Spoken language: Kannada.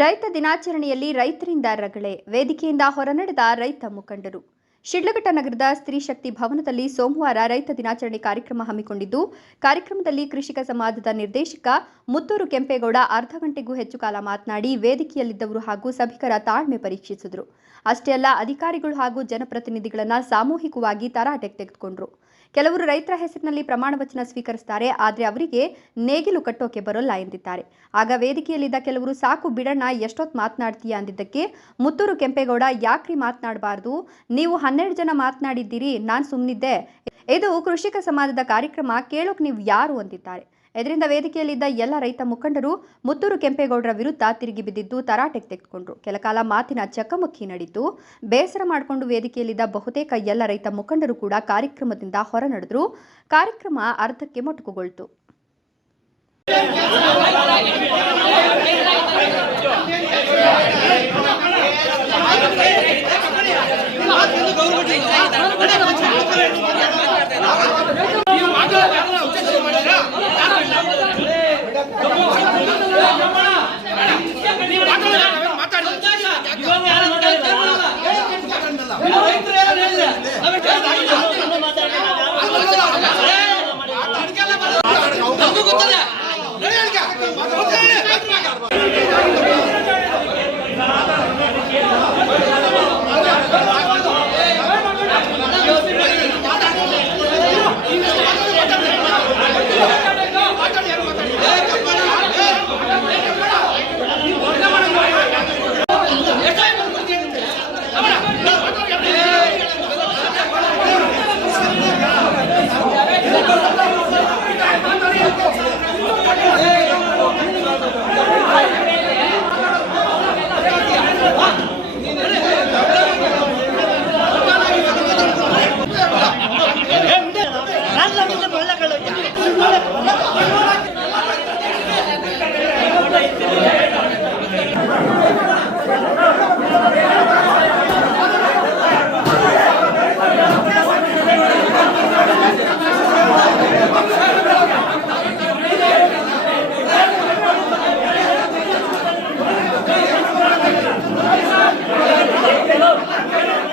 ರೈತ ದಿನಾಚರಣೆಯಲ್ಲಿ ರೈತರಿಂದ ರಗಳೆ ವೇದಿಕೆಯಿಂದ ಹೊರನಡೆದ ರೈತ ಮುಖಂಡರು. ಶಿಡ್ಲಘಟ್ಟ ನಗರದ ಸ್ತ್ರೀ ಶಕ್ತಿ ಭವನದಲ್ಲಿ ಸೋಮವಾರ ರೈತ ದಿನಾಚರಣೆ ಕಾರ್ಯಕ್ರಮ ಹಮ್ಮಿಕೊಂಡಿದ್ದು, ಕಾರ್ಯಕ್ರಮದಲ್ಲಿ ಕೃಷಿಕ ಸಮಾಜದ ನಿರ್ದೇಶಕ ಮುತ್ತೂರು ಕೆಂಪೇಗೌಡ ಅರ್ಧ ಗಂಟೆಗೂ ಹೆಚ್ಚು ಕಾಲ ಮಾತನಾಡಿ ವೇದಿಕೆಯಲ್ಲಿದ್ದವರು ಹಾಗೂ ಸಭಿಕರ ತಾಳ್ಮೆ ಪರೀಕ್ಷಿಸಿದರು. ಅಷ್ಟೇ ಅಲ್ಲ, ಅಧಿಕಾರಿಗಳು ಹಾಗೂ ಜನಪ್ರತಿನಿಧಿಗಳನ್ನು ಸಾಮೂಹಿಕವಾಗಿ ತರಾಟೆಗೆ ತೆಗೆದುಕೊಂಡರು. ಕೆಲವರು ರೈತರ ಹೆಸರಿನಲ್ಲಿ ಪ್ರಮಾಣ ವಚನ ಸ್ವೀಕರಿಸುತ್ತಾರೆ, ಆದರೆ ಅವರಿಗೆ ನೇಗಿಲು ಕಟ್ಟೋಕೆ ಬರೋಲ್ಲ ಎಂದಿದ್ದಾರೆ. ಆಗ ವೇದಿಕೆಯಲ್ಲಿದ್ದ ಕೆಲವರು ಸಾಕು ಬಿಡಣ್ಣ, ಎಷ್ಟೊತ್ತು ಮಾತನಾಡ್ತೀಯ ಅಂದಿದ್ದಕ್ಕೆ ಮುತ್ತೂರು ಕೆಂಪೇಗೌಡ, ಯಾಕ್ರಿ ಮಾತನಾಡಬಾರ್ದು, ನೀವು 12 ಜನ ಮಾತನಾಡಿದ್ದೀರಿ, ನಾನು ಸುಮ್ಮನಿದ್ದೆ, ಇದು ಕೃಷಿಕ ಸಮಾಜದ ಕಾರ್ಯಕ್ರಮ, ಕೇಳೋಕೆ ನೀವು ಯಾರು ಅಂದಿದ್ದಾರೆ. ಇದರಿಂದ ವೇದಿಕೆಯಲ್ಲಿದ್ದ ಎಲ್ಲ ರೈತ ಮುಖಂಡರು ಮುತ್ತೂರು ಕೆಂಪೇಗೌಡರ ವಿರುದ್ಧ ತಿರುಗಿ ಬಿದ್ದಿದ್ದು ತರಾಟೆಗೆ ತೆಗೆದುಕೊಂಡರು. ಕೆಲಕಾಲ ಮಾತಿನ ಚಕಮಕಿ ನಡೆಯಿತು. ಬೇಸರ ಮಾಡಿಕೊಂಡು ವೇದಿಕೆಯಲ್ಲಿದ್ದ ಬಹುತೇಕ ಎಲ್ಲ ರೈತ ಮುಖಂಡರು ಕೂಡ ಕಾರ್ಯಕ್ರಮದಿಂದ ಹೊರ ನಡೆದರು. ಕಾರ್ಯಕ್ರಮ ಅರ್ಧಕ್ಕೆ ಮೊಟಕುಗೊಳ್ತು.